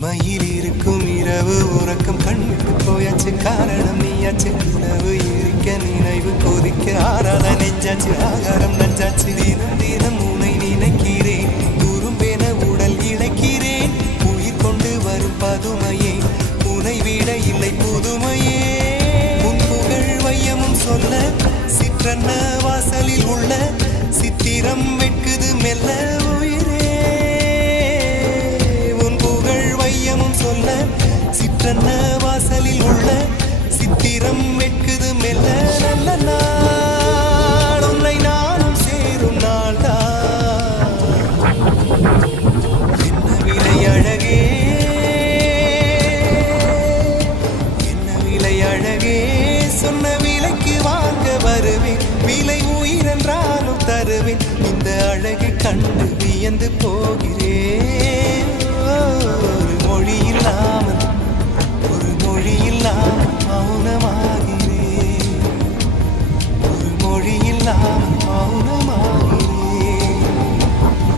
தனிமையில் இருக்கும் இரவு உறக்கம் கண்ணுக்கு போயாச்சு காரணம் நீயாச்சு நினைவு இருக்க நினைவு கொதிக்க ஆறாத நெஞ்சாச்சு ஆகாரம் நஞ்சாச்சு தினம் தினம் உனை நினைக்கிறேன் குறும்பென உடல் இழைக்கிறேன் உயிர் கொண்டு வரும் பதுமையே உனை விட இல்லை புதுமையே உன் புகழ் வையமும் சொல்ல சிற்றன்ன வாசலில் உள்ள சித்திரம் வெட்குது மெல்ல சொல்ல சிற்றன்ன வாசலில் உள்ள சித்திரம் வெட்குது மெல்ல நல்ல நாள் உன்னை நானும் சேரும் நாள்தான் என்ன விலை அழகே என்ன விலை அழகே சொன்ன விலைக்கு வாங்க வருவேன் விலை உயிரென்றாலும் தருவேன் இந்த அழகை கண்டு வியந்து போகிறேன் ஒரு மொழி இல்லாமல் மௌனமாகிறேன் ஒரு மொழி இல்லாமல்